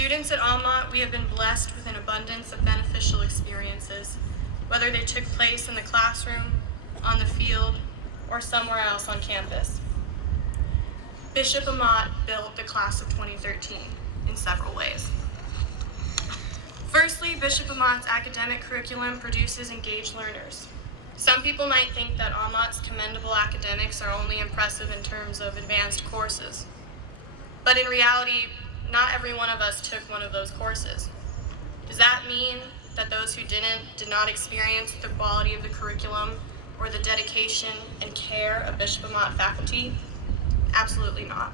students at Amat, we have been blessed with an abundance of beneficial experiences, whether they took place in the classroom, on the field, or somewhere else on campus. Bishop Amat built the class of 2013 in several ways. Firstly, Bishop Amat's academic curriculum produces engaged learners. Some people might think that Amat's commendable academics are only impressive in terms of advanced courses. But in reality, not every one of us took one of those courses. Does that mean that those who did not experience the quality of the curriculum or the dedication and care of Bishop Amat faculty? Absolutely not.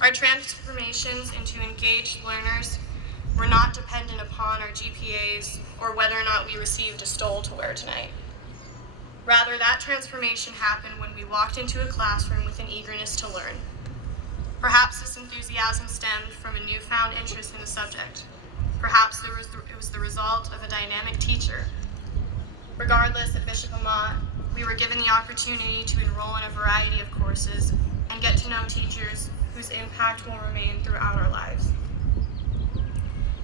Our transformations into engaged learners were not dependent upon our GPAs or whether or not we received a stole to wear tonight. Rather, that transformation happened when we walked into a classroom with an eagerness to learn. Perhaps this enthusiasm stemmed from a newfound interest in the subject. Perhaps it was the result of a dynamic teacher. Regardless, at Bishop Amat, we were given the opportunity to enroll in a variety of courses and get to know teachers whose impact will remain throughout our lives.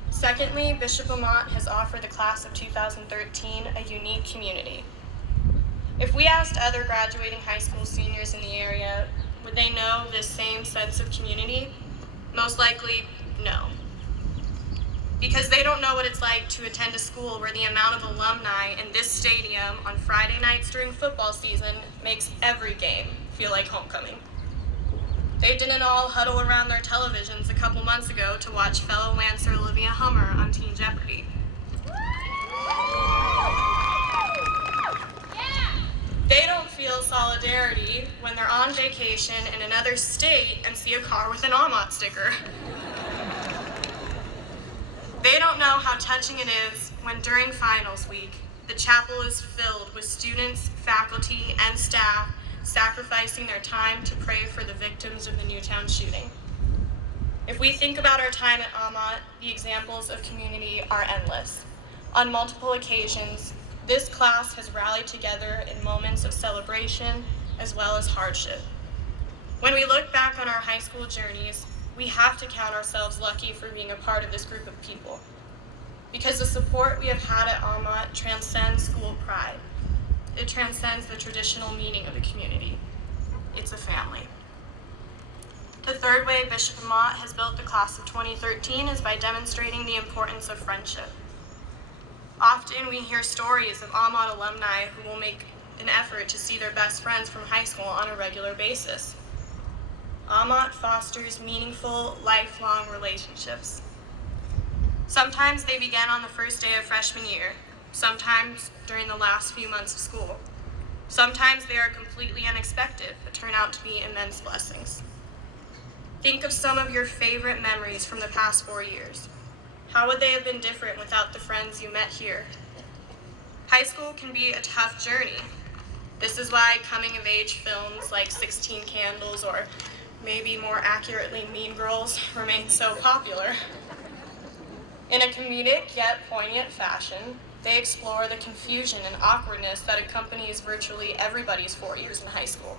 Secondly, Bishop Amat has offered the class of 2013 a unique community. If we asked other graduating high school seniors in the area, would they know this same sense of community? Most likely, no. Because they don't know what it's like to attend a school where the amount of alumni in this stadium on Friday nights during football season makes every game feel like homecoming. They didn't all huddle around their televisions a couple months ago to watch fellow Lancer Olivia Hummer on Teen Jeopardy. They don't feel solidarity when they're on vacation in another state and see a car with an Amat sticker. They don't know how touching it is when during finals week, the chapel is filled with students, faculty, and staff sacrificing their time to pray for the victims of the Newtown shooting. If we think about our time at Amat, the examples of community are endless. On multiple occasions, this class has rallied together in moments of celebration as well as hardship. When we look back on our high school journeys, we have to count ourselves lucky for being a part of this group of people, because the support we have had at Amat transcends school pride. It transcends the traditional meaning of the community. It's a family. The third way Bishop Amat has built the class of 2013 is by demonstrating the importance of friendship. Often we hear stories of Amat alumni who will make an effort to see their best friends from high school on a regular basis. Amat fosters meaningful, lifelong relationships. Sometimes they begin on the first day of freshman year, sometimes during the last few months of school. Sometimes they are completely unexpected, but turn out to be immense blessings. Think of some of your favorite memories from the past 4 years. How would they have been different without the friends you met here? High school can be a tough journey. This is why coming-of-age films like 16 Candles, or maybe more accurately Mean Girls, remain so popular. In a comedic yet poignant fashion, they explore the confusion and awkwardness that accompanies virtually everybody's 4 years in high school.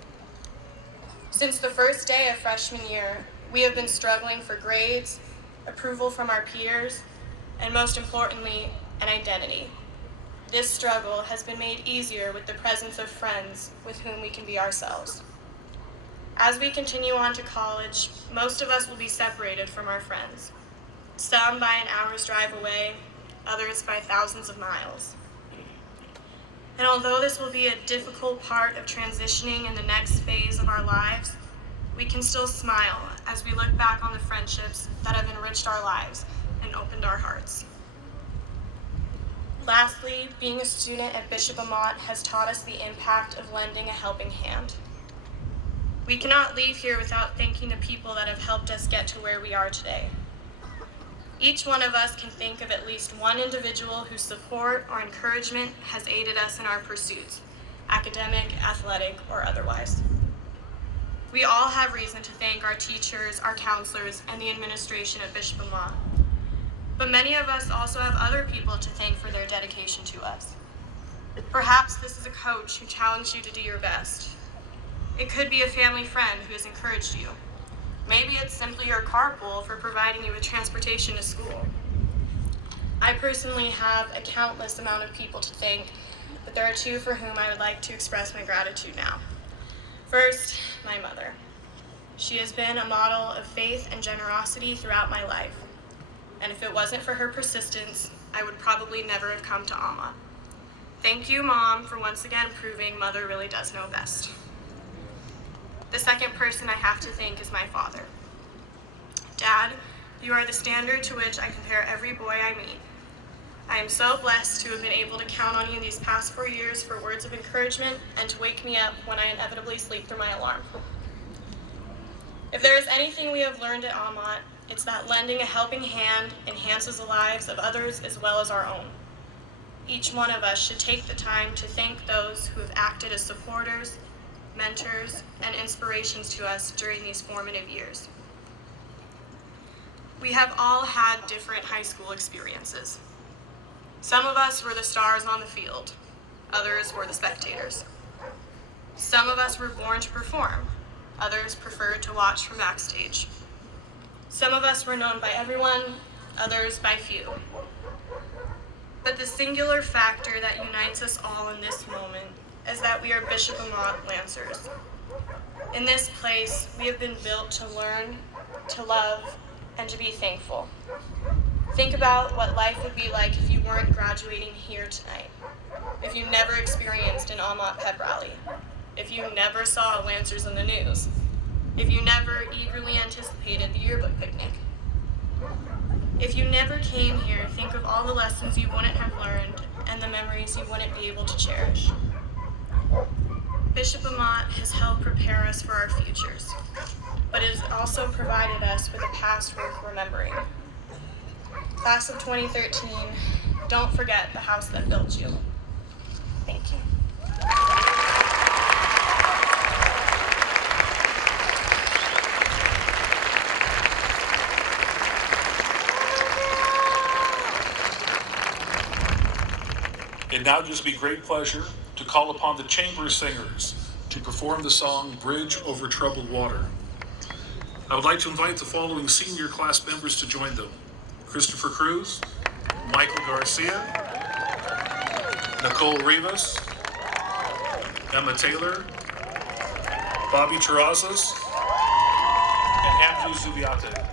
Since the first day of freshman year, we have been struggling for grades, approval from our peers, and most importantly, an identity. This struggle has been made easier with the presence of friends with whom we can be ourselves. As we continue on to college, most of us will be separated from our friends. Some by an hour's drive away, others by thousands of miles. And although this will be a difficult part of transitioning in the next phase of our lives, we can still smile as we look back on the friendships that have enriched our lives and opened our hearts. Lastly, being a student at Bishop Amat has taught us the impact of lending a helping hand. We cannot leave here without thanking the people that have helped us get to where we are today. Each one of us can think of at least one individual whose support or encouragement has aided us in our pursuits, academic, athletic, or otherwise. We all have reason to thank our teachers, our counselors, and the administration at Bishop Amat. But many of us also have other people to thank for their dedication to us. Perhaps this is a coach who challenged you to do your best. It could be a family friend who has encouraged you. Maybe it's simply your carpool for providing you with transportation to school. I personally have a countless amount of people to thank, but there are two for whom I would like to express my gratitude now. First, my mother. She has been a model of faith and generosity throughout my life, and if it wasn't for her persistence, I would probably never have come to Amat. Thank you, Mom, for once again proving Mother really does know best. The second person I have to thank is my father. Dad, you are the standard to which I compare every boy I meet. I am so blessed to have been able to count on you these past 4 years for words of encouragement and to wake me up when I inevitably sleep through my alarm. If there is anything we have learned at Amat, it's that lending a helping hand enhances the lives of others as well as our own. Each one of us should take the time to thank those who have acted as supporters, mentors, and inspirations to us during these formative years. We have all had different high school experiences. Some of us were the stars on the field, others were the spectators. Some of us were born to perform, others preferred to watch from backstage. Some of us were known by everyone, others by few. But the singular factor that unites us all in this moment is that we are Bishop Amat Lancers. In this place, we have been built to learn, to love, and to be thankful. Think about what life would be like if you weren't graduating here tonight, if you never experienced an Amat pep rally, if you never saw Lancers in the news, if you never eagerly anticipated the yearbook picnic. If you never came here, think of all the lessons you wouldn't have learned and the memories you wouldn't be able to cherish. Bishop Amat has helped prepare us for our futures, but it has also provided us with a past worth remembering. Class of 2013, don't forget the house that built you. Thank you. It now gives me great pleasure to call upon the chamber singers to perform the song Bridge Over Troubled Water. I would like to invite the following senior class members to join them: Christopher Cruz, Michael Garcia, Nicole Rivas, Emma Taylor, Bobby Terrazas, and Andrew Zubiate.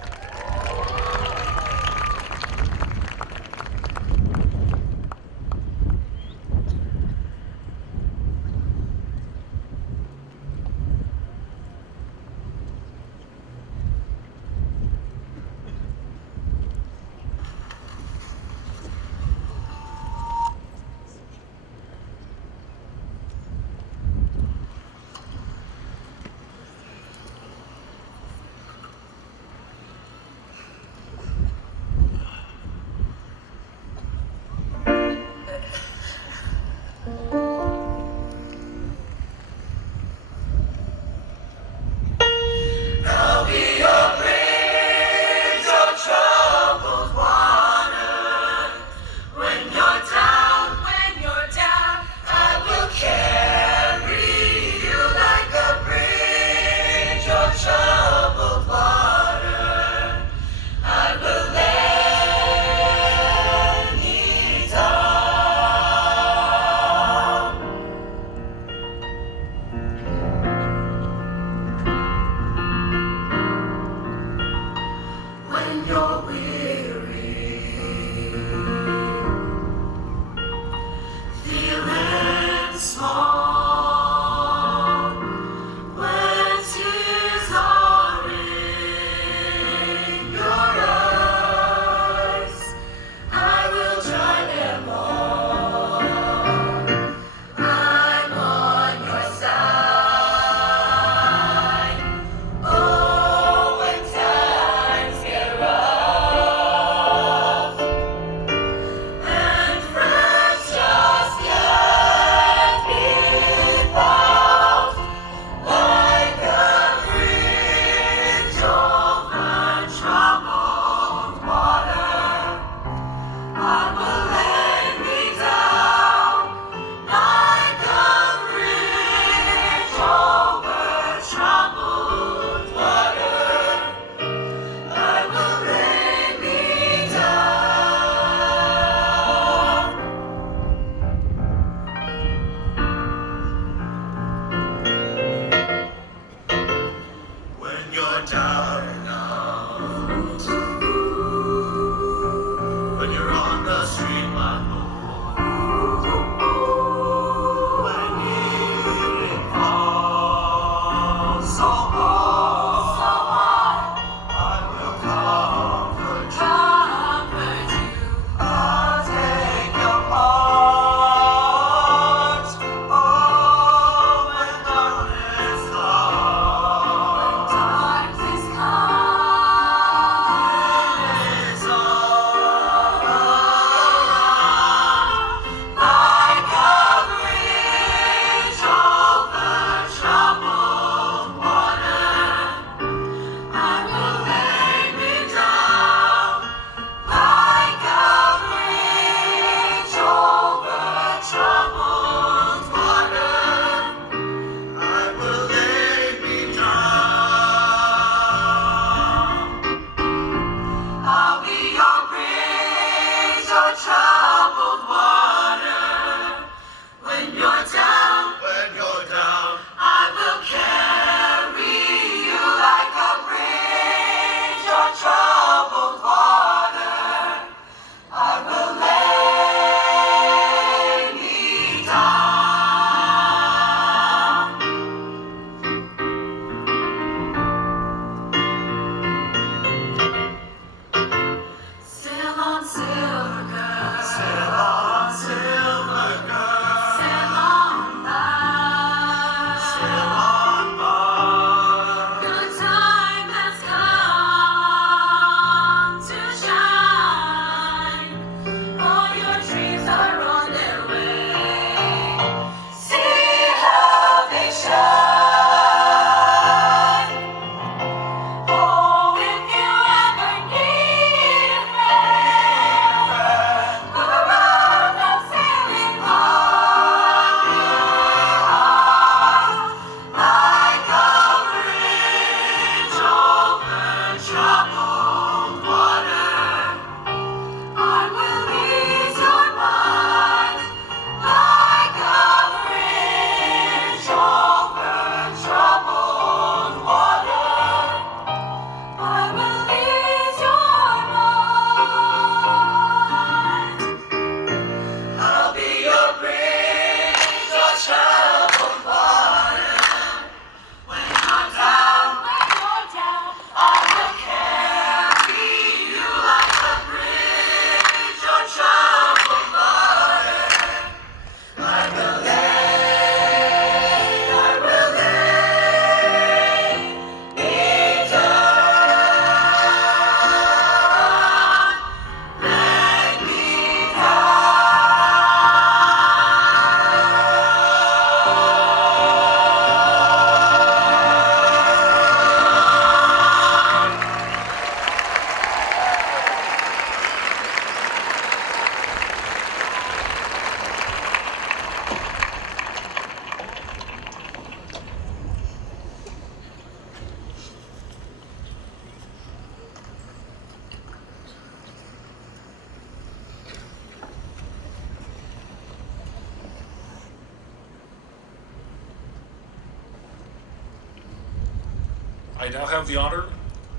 I now have the honor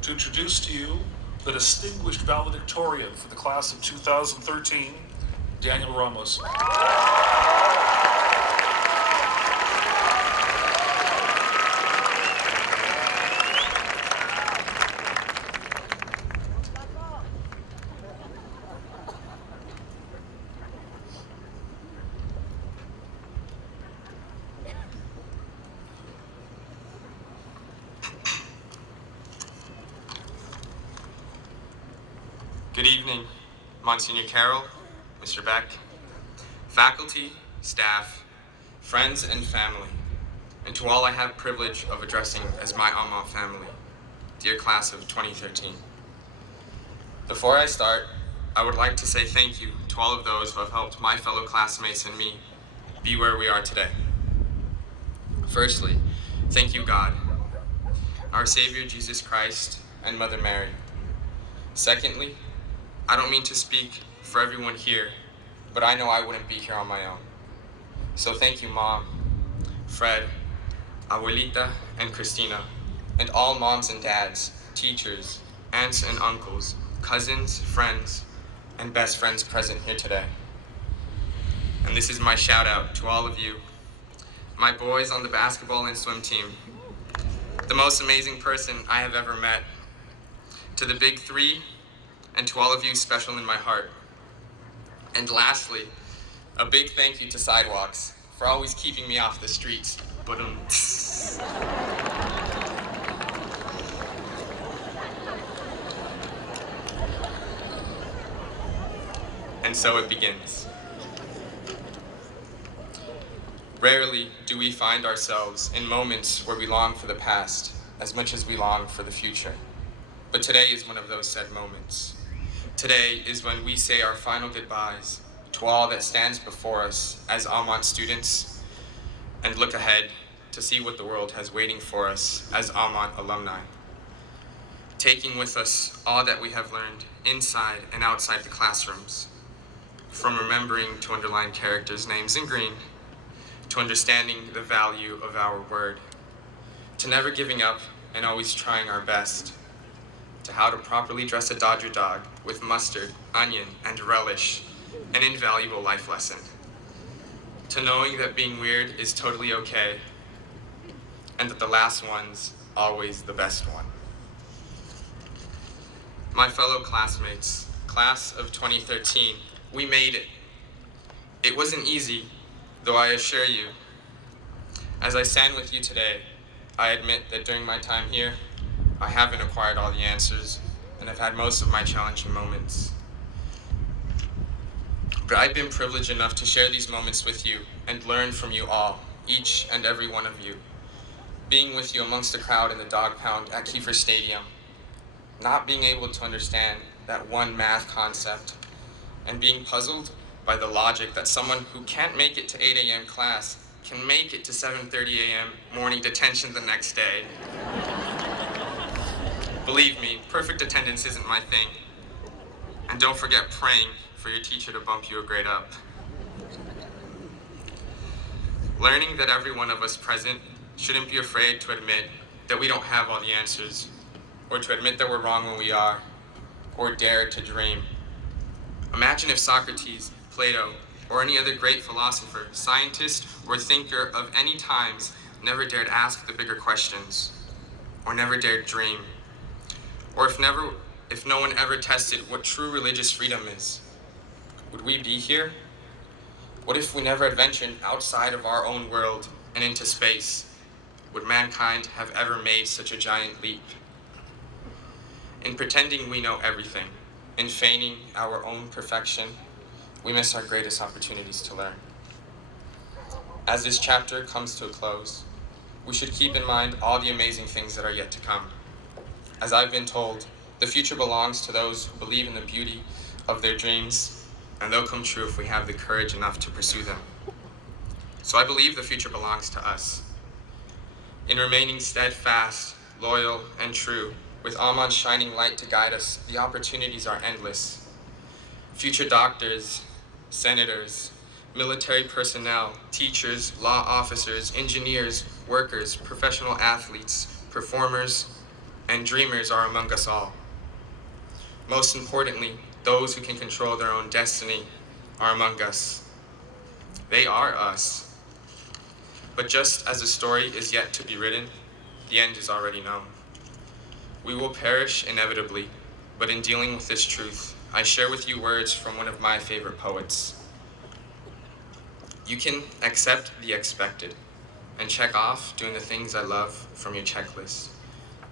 to introduce to you the distinguished valedictorian for the class of 2013, Daniel Ramos. Good evening, Monsignor Carroll, Mr. Beck, faculty, staff, friends, and family, and to all I have privilege of addressing as my Amat family, dear class of 2013. Before I start, I would like to say thank you to all of those who have helped my fellow classmates and me be where we are today. Firstly, thank you, God, our Savior Jesus Christ, and Mother Mary. Secondly, I don't mean to speak for everyone here, but I know I wouldn't be here on my own. So thank you, Mom, Fred, Abuelita, and Christina, and all moms and dads, teachers, aunts and uncles, cousins, friends, and best friends present here today. And this is my shout out to all of you, my boys on the basketball and swim team, the most amazing person I have ever met, to the big three, and to all of you special in my heart. And lastly, a big thank you to Sidewalks for always keeping me off the streets. And so it begins. Rarely do we find ourselves in moments where we long for the past as much as we long for the future. But today is one of those said moments. Today is when we say our final goodbyes to all that stands before us as Amat students and look ahead to see what the world has waiting for us as Amat alumni. Taking with us all that we have learned inside and outside the classrooms, from remembering to underline characters' names in green, to understanding the value of our word, to never giving up and always trying our best, to how to properly dress a Dodger dog with mustard, onion, and relish, an invaluable life lesson, to knowing that being weird is totally okay, and that the last one's always the best one. My fellow classmates, class of 2013, we made it. It wasn't easy, though I assure you. As I stand with you today, I admit that during my time here, I haven't acquired all the answers, and I've had most of my challenging moments. But I've been privileged enough to share these moments with you and learn from you all, each and every one of you. Being with you amongst the crowd in the dog pound at Kiefer Stadium, not being able to understand that one math concept, and being puzzled by the logic that someone who can't make it to 8 a.m. class can make it to 7:30 a.m. morning detention the next day. Believe me, perfect attendance isn't my thing. And don't forget praying for your teacher to bump you a grade up. Learning that every one of us present shouldn't be afraid to admit that we don't have all the answers, or to admit that we're wrong when we are, or dare to dream. Imagine if Socrates, Plato, or any other great philosopher, scientist, or thinker of any times never dared ask the bigger questions, or never dared dream. Or if no one ever tested what true religious freedom is, would we be here? What if we never adventured outside of our own world and into space? Would mankind have ever made such a giant leap? In pretending we know everything, in feigning our own perfection, we miss our greatest opportunities to learn. As this chapter comes to a close, we should keep in mind all the amazing things that are yet to come. As I've been told, the future belongs to those who believe in the beauty of their dreams, and they'll come true if we have the courage enough to pursue them. So I believe the future belongs to us. In remaining steadfast, loyal, and true, with Amat's shining light to guide us, the opportunities are endless. Future doctors, senators, military personnel, teachers, law officers, engineers, workers, professional athletes, performers, and dreamers are among us all. Most importantly, those who can control their own destiny are among us. They are us. But just as the story is yet to be written, the end is already known. We will perish inevitably, but in dealing with this truth, I share with you words from one of my favorite poets. You can accept the expected and check off doing the things I love from your checklist.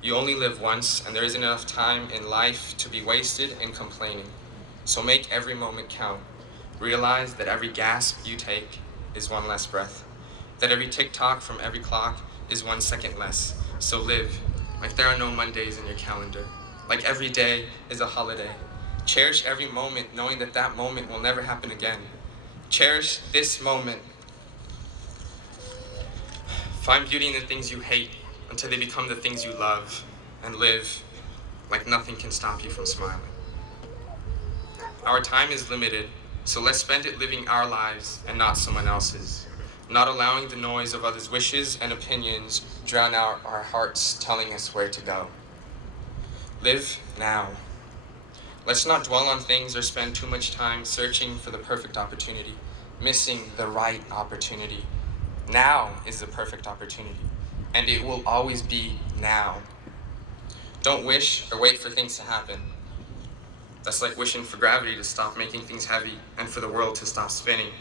You only live once, and there isn't enough time in life to be wasted in complaining. So make every moment count. Realize that every gasp you take is one less breath, that every tick-tock from every clock is 1 second less. So live like there are no Mondays in your calendar, like every day is a holiday. Cherish every moment knowing that that moment will never happen again. Cherish this moment. Find beauty in the things you hate until they become the things you love, and live like nothing can stop you from smiling. Our time is limited, so let's spend it living our lives and not someone else's, not allowing the noise of others' wishes and opinions drown out our hearts telling us where to go. Live now. Let's not dwell on things or spend too much time searching for the perfect opportunity, missing the right opportunity. Now is the perfect opportunity, and it will always be now. Don't wish or wait for things to happen. That's like wishing for gravity to stop making things heavy and for the world to stop spinning.